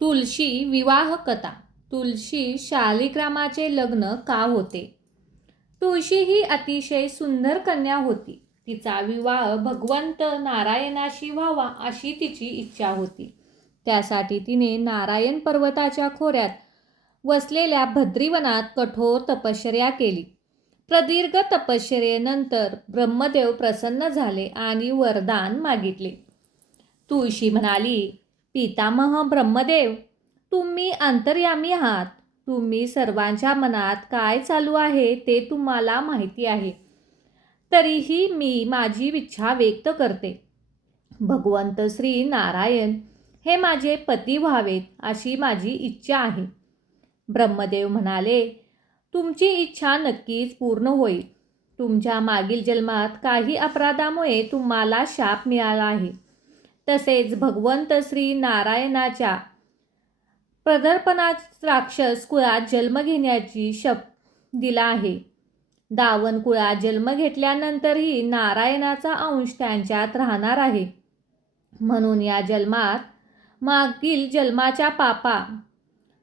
तुळशी विवाह कथा तुलशी शालिग्रामाचे लग्न का होते? तुळशी ही अतिशय सुंदर कन्या होती. तिचा विवाह भगवंत नारायणाशी व्हावा अशी तिची इच्छा होती. त्यासाठी तिने नारायण पर्वताच्या खोऱ्यात वसलेल्या भद्रीवनात कठोर तपश्चर्या केली. प्रदीर्घ तपश्चर्येनंतर ब्रह्मदेव प्रसन्न झाले आणि वरदान मागितले. तुळशी म्हणाली पितामह ब्रह्मदेव तुम्ही अंतर्यामी आहात. तुम्ही सर्वांच्या मनात काय चालू आहे ते तुम्हाला माहिती आहे. तरीही मी माझी इच्छा व्यक्त करते. भगवंत श्री नारायण हे माझे पती व्हावेत अशी माझी इच्छा आहे. ब्रह्मदेव म्हणाले तुमची इच्छा नक्कीच पूर्ण होईल. तुमच्या मागील जन्मात काही अपराधामुळे तुम्हाला शाप मिळाला आहे. तसेच भगवंत श्री नारायणाच्या प्रदर्पणात राक्षस कुळात जन्म घेण्याची शप दिला आहे. दावन कुळात जन्म घेतल्यानंतरही नारायणाचा अंश त्यांच्यात राहणार आहे. म्हणून या जन्मात मागील जन्माच्या पापा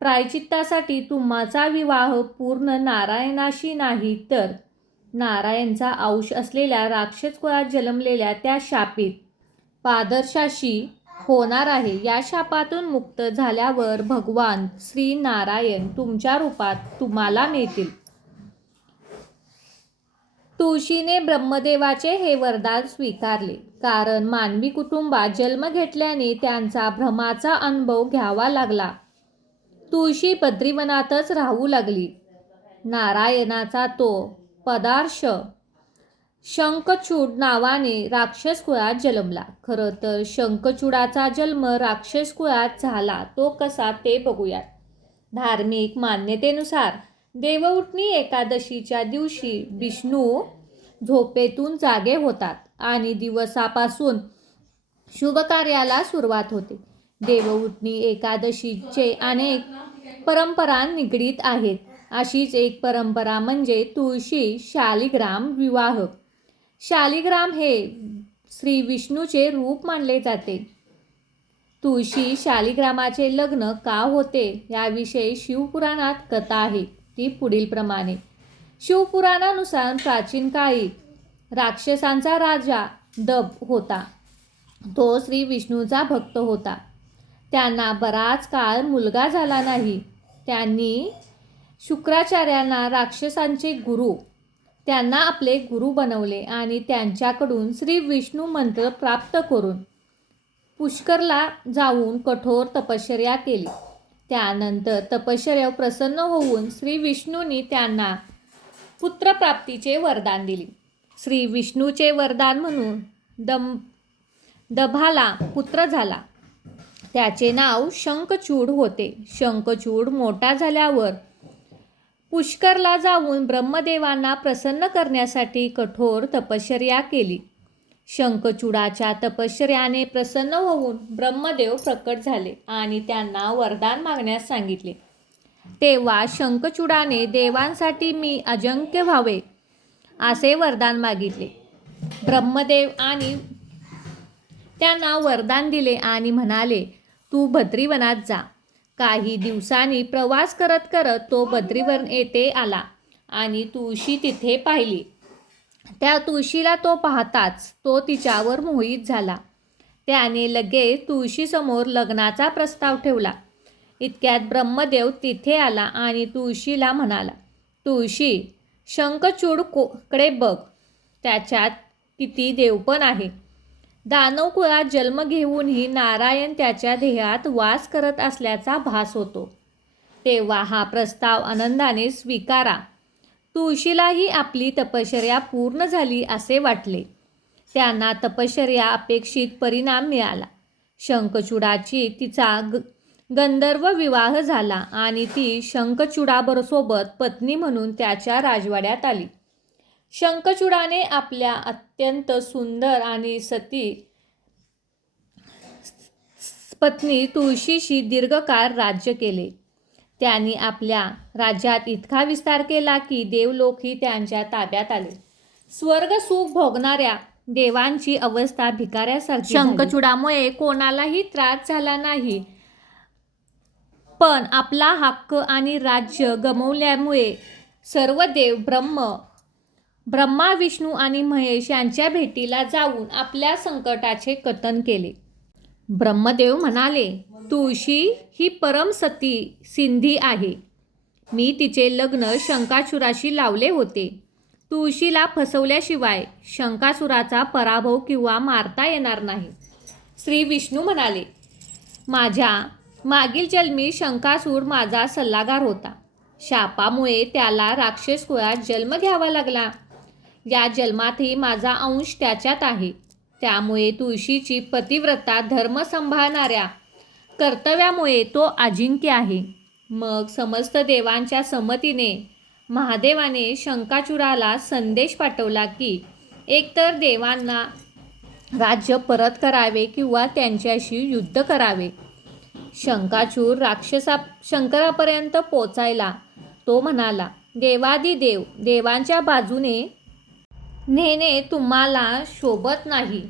प्रायचित्तासाठी तुम्हाचा विवाह पूर्ण नारायणाशी नाही तर नारायणचा अंश असलेल्या राक्षस कुळात जन्मलेल्या त्या शापित पादर्शाशी होणार आहे. या शापातून मुक्त झाल्यावर भगवान श्री नारायण तुमच्या रूपात तुम्हाला मिळतील. तुळशीने ब्रह्मदेवाचे हे वरदान स्वीकारले. कारण मानवी कुटुंबात जन्म घेतल्याने त्यांचा भ्रमाचा अनुभव घ्यावा लागला. तुळशी बद्रीवनातच राहू लागली. नारायणाचा तो पदार्श शंखचूड नावाने राक्षस कुळात जन्मला. खरं तर शंखचूडाचा जन्म राक्षस कुळात झाला तो कसा ते बघूयात. धार्मिक मान्यतेनुसार देवउठणी एकादशीच्या दिवशी विष्णू झोपेतून जागे होतात आणि दिवसापासून शुभकार्याला सुरुवात होते. देवउठणी एकादशीचे अनेक परंपरा निगडीत आहेत. अशीच एक परंपरा म्हणजे तुळशी शालिग्राम विवाह. शालिग्राम हे श्री विष्णूचे रूप मानले जाते. तुळशी शालिग्रामाचे लग्न का होते याविषयी शिवपुराणात कथा आहे. ती पुढीलप्रमाणे शिवपुराणानुसार प्राचीन काळी राक्षसांचा राजा दब होता. तो श्री विष्णूचा भक्त होता. त्यांना बराच काळ मुलगा झाला नाही. त्यांनी शुक्राचार्यांना राक्षसांचे गुरु त्यांना आपले गुरु बनवले आणि त्यांच्याकडून श्री विष्णू मंत्र प्राप्त करून पुष्करला जाऊन कठोर तपश्चर्या केली. त्यानंतर तपश्चर्या प्रसन्न होऊन श्री विष्णूंनी त्यांना पुत्रप्राप्तीचे वरदान दिले. श्री विष्णूचे वरदान म्हणून दम दभाला पुत्र झाला. त्याचे नाव शंखचूड होते. शंखचूड मोठा झाल्यावर पुष्करला जाऊन ब्रह्मदेवांना प्रसन्न करण्यासाठी कठोर तपश्चर्या केली. शंखचूडाच्या तपश्चर्याने प्रसन्न होऊन ब्रह्मदेव प्रकट झाले आणि त्यांना वरदान मागण्यास सांगितले. तेव्हा शंखचूडाने देवांसाठी मी अजंक्य व्हावे असे वरदान मागितले. ब्रह्मदेव आणि त्यांना वरदान दिले आणि म्हणाले तू भद्रीवनात जा. काही दिवसांनी प्रवास करत करत तो बद्रीवन येथे आला आणि तुळशी तिथे पाहिली. त्या तुळशीला तो पाहताच तो तिच्यावर मोहित झाला. त्याने लगेच तुळशीसमोर लग्नाचा प्रस्ताव ठेवला. इतक्यात ब्रह्मदेव तिथे आला आणि तुळशीला म्हणाला तुळशी शंखचूड कोकडे बघ. त्याच्यात किती देवपण आहे. दानव कुळात जन्म घेऊनही नारायण त्याच्या देहात वास करत असल्याचा भास होतो. तेव्हा हा प्रस्ताव आनंदाने स्वीकारा. तुळशीलाही आपली तपश्चर्या पूर्ण झाली असे वाटले. त्यांना तपश्चर्या अपेक्षित परिणाम मिळाला. शंखचूडाची तिचा ग गंधर्व विवाह झाला आणि ती शंखचूडाबरोसोबत पत्नी म्हणून त्याच्या राजवाड्यात आली. शंखचूडाने आपल्या अत्यंत सुंदर आणि सती पत्नी तुळशीशी दीर्घकाळ राज्य केले. त्यांनी आपल्या राज्यात इतका विस्तार केला की देवलोकही त्यांच्या ताब्यात आले. स्वर्ग सुख भोगणाऱ्या देवांची अवस्था भिकाऱ्यासारखी शंखचूडामुळे कोणालाही त्रास झाला नाही. पण आपला हक्क आणि राज्य गमवल्यामुळे सर्व देव ब्रह्म ब्रह्मा विष्णू आणि महेश यांच्या भेटीला जाऊन आपल्या संकटाचे कथन केले. ब्रह्मदेव म्हणाले तुळशी ही परमसती सिंधी आहे. मी तिचे लग्न शंकासुराशी लावले होते. तुळशीला फसवल्याशिवाय शंकासुराचा पराभव किंवा मारता येणार नाही. श्री विष्णू म्हणाले माझ्या मागील जन्मी शंकासूर माझा सल्लागार होता. शापामुळे त्याला राक्षस कुळात जन्म घ्यावा लागला. या जन्मातही माझा अंश त्याच्यात आहे. त्यामुळे तुळशीची पतिव्रता धर्म सांभाळणाऱ्या कर्तव्यामुळे तो अजिंक्य आहे. मग समस्त देवांच्या संमतीने महादेवाने शंकाचुराला संदेश पाठवला की एकतर देवांना राज्य परत करावे किंवा त्यांच्याशी युद्ध करावे. शंकाचूर राक्षसा शंकरापर्यंत पोचायला तो म्हणाला देवादिदेव देवांच्या बाजूने नेणे तुम्हाला शोभत नाही.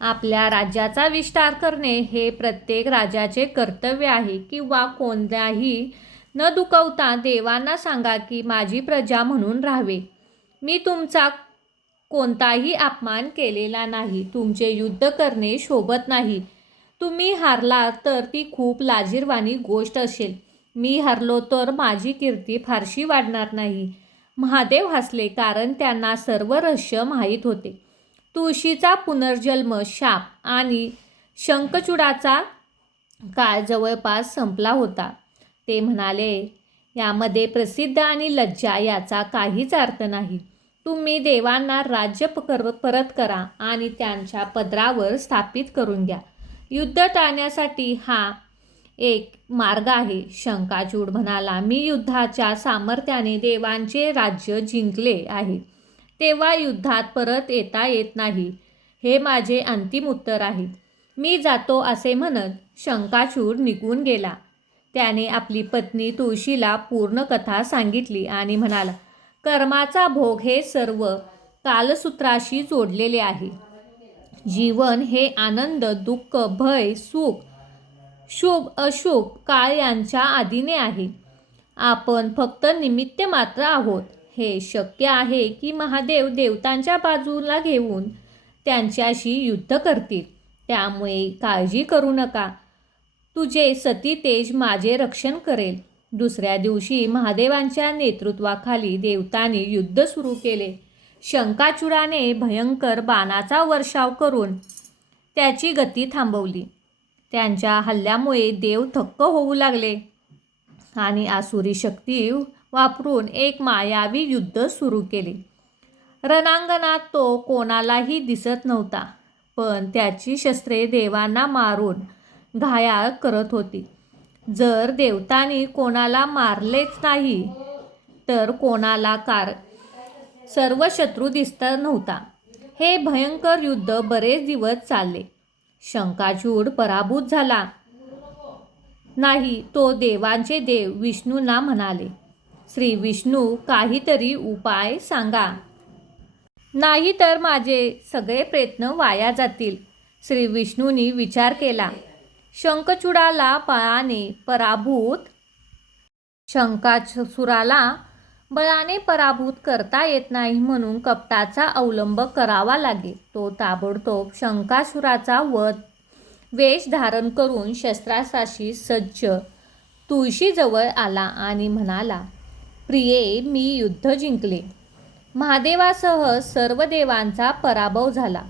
आपल्या राज्याचा विस्तार करणे हे प्रत्येक राजाचे कर्तव्य आहे किंवा कोणत्याही न दुखवता देवांना सांगा की माझी प्रजा म्हणून राहावे. मी तुमचा कोणताही अपमान केलेला नाही. तुमचे युद्ध करणे शोभत नाही. तुम्ही हारला तर ती खूप लाजीरवाणी गोष्ट असेल. मी हरलो तर माझी कीर्ती फारशी वाढणार नाही. महादेव हसले कारण त्यांना सर्व रहस्य माहीत होते. तुळशीचा पुनर्जन्म शाप आणि शंखचूडाचा काळ जवळपास संपला होता. ते म्हणाले यामध्ये प्रसिद्ध आणि लज्जा याचा काहीच अर्थ नाही. तुम्ही देवांना राज्य कर परत करा आणि त्यांच्या पदरावर स्थापित करून घ्या. युद्ध टाळण्यासाठी हा एक मार्ग आहे. शंकाचूड म्हणाला मी युद्धाच्या सामर्थ्याने देवांचे राज्य जिंकले आहे. तेव्हा युद्धात परत येता येत नाही. हे माझे अंतिम उत्तर आहे. मी जातो असे म्हणत शंकाचूड निघून गेला. त्याने आपली पत्नी तुळशीला पूर्ण कथा सांगितली आणि म्हणाला कर्माचा भोग हे सर्व कालसूत्राशी जोडलेले आहे. जीवन हे आनंद दुःख भय सुख शुभ अशुभ काळ यांच्या आधीने आहे. आपण फक्त निमित्त मात्र आहोत. हे शक्य आहे की महादेव देवतांच्या बाजूला घेऊन त्यांच्याशी युद्ध करतील. त्यामुळे काळजी करू नका. तुझे सती तेज माझे रक्षण करेल. दुसऱ्या दिवशी महादेवांच्या नेतृत्वाखाली देवतांनी युद्ध सुरू केले. शंकाचुराने भयंकर बाणाचा वर्षाव करून त्याची गती थांबवली. त्यांच्या हल्ल्यामुळे देव थक्क होऊ लागले. आणि आसुरी शक्ती वापरून एक मायावी युद्ध सुरू केले. रणांगणात तो कोणालाही दिसत नव्हता पण त्याची शस्त्रे देवांना मारून घायाळ करत होती. जर देवतांनी कोणाला मारलेच नाही तर कोणाला कार सर्व शत्रू दिसत नव्हता. हे भयंकर युद्ध बरेच दिवस चालले. शंकाचूड पराभूत झाला. नाही तो देवांचे देव विष्णूंना म्हणाले. श्री विष्णू काहीतरी उपाय सांगा. नाही तर माझे सगळे प्रयत्न वाया जातील श्री विष्णूंनी विचार केला. शंखचूडाला पळाने पराभूत शंकासुराला बळाने पराभूत करता येत नाही म्हणून कपटाचा अवलंब करावा लागेल तो ताबडतोब शंकासुराचा वध वेश धारण करून शस्त्रासाशी सज्ज तुळशीजवळ आला आणि म्हणाला प्रिये मी युद्ध जिंकले. महादेवासह सर्व देवांचा पराभव झाला.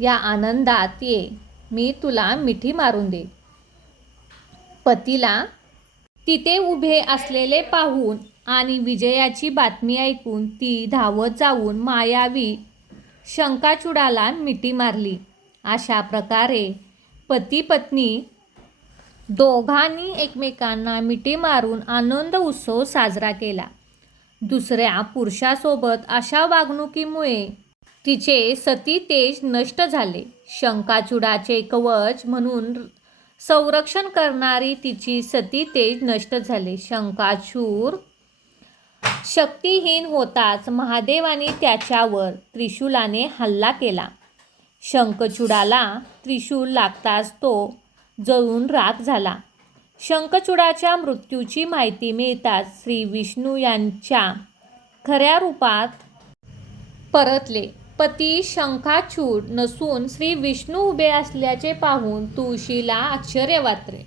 या आनंदात ये. मी तुला मिठी मारून दे. पतीला तिथे उभे असलेले पाहून आणि विजयाची बातमी ऐकून ती धावत जाऊन मायावी शंकाचुडाला मिठी मारली. अशा प्रकारे पती पत्नी दोघांनी एकमेकांना मिठी मारून आनंद उत्सव साजरा केला. दुसऱ्या पुरुषासोबत अशा वागणुकीमुळे तिचे सती तेज नष्ट झाले. शंकाचुडाचे कवच म्हणून संरक्षण करणारी तिची सती तेज नष्ट झाले. शंकाचूर शक्तिहीन होताच महादेवाने त्याच्यावर त्रिशूलाने हल्ला केला. शंखचूडाला त्रिशूल लागताच तो जळून राख झाला. शंखचूडाच्या मृत्यूची माहिती मिळताच श्री विष्णू यांच्या खऱ्या रूपात परतले. पती शंखाचूड नसून श्री विष्णू उभे असल्याचे पाहून तुळशीला आश्चर्य वाटले.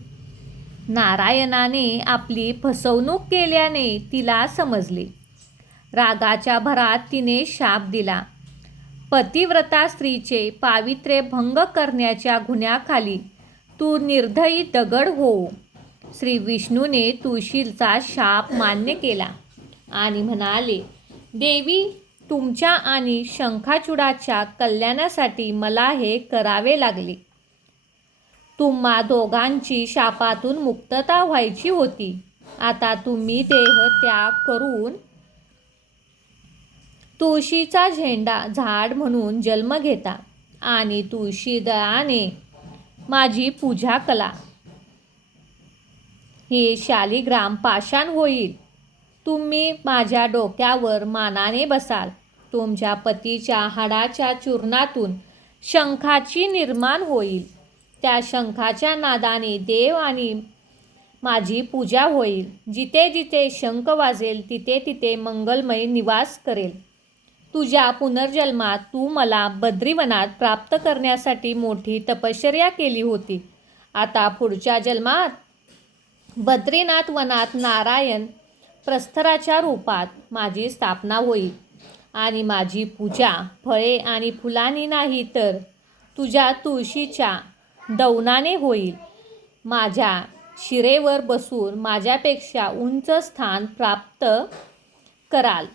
नारायणाने आपली फसवणूक केल्याने तिला समजले. रागाच्या भरात तिने शाप दिला. पतिव्रता स्त्रीचे पावित्र्य भंग करण्याच्या गुन्ह्याखाली तू निर्दयी दगड हो. श्री विष्णूने तुळशीचा शाप मान्य केला आणि म्हणाले देवी तुमच्या आणि शंखाचूडाच्या कल्याणासाठी मला हे करावे लागले. तुम्हा दोघांची शापातून मुक्तता व्हायची होती. आता तुम्ही देह त्याग करून तुळशीचा झेंडा झाड म्हणून जन्म घेता आणि तुळशी दळाने माझी पूजा कला. हे शालिग्राम पाषाण होईल. तुम्ही माझ्या डोक्यावर मानाने बसाल. तुमच्या पतीच्या हाडाच्या चूर्णातून शंखाची निर्माण होईल. त्या शंखाच्या नादाने देव आणि माझी पूजा होईल. जिथे जिथे शंख वाजेल तिथे तिथे मंगलमय निवास करेल. तुझ्या पुनर्जन्मात तू मला बद्रीवनात प्राप्त करण्यासाठी मोठी तपश्चर्या केली होती. आता पुढच्या जन्मात बद्रीनाथ वनात नारायण प्रस्तराच्या रूपात माझी स्थापना होईल. आणि माझी पूजा फळे आणि फुलांनी नाही तर तुझ्या तुळशीच्या दौनाने होईल. माझ्या शिरेवर बसून माझ्यापेक्षा उंच स्थान प्राप्त कराल.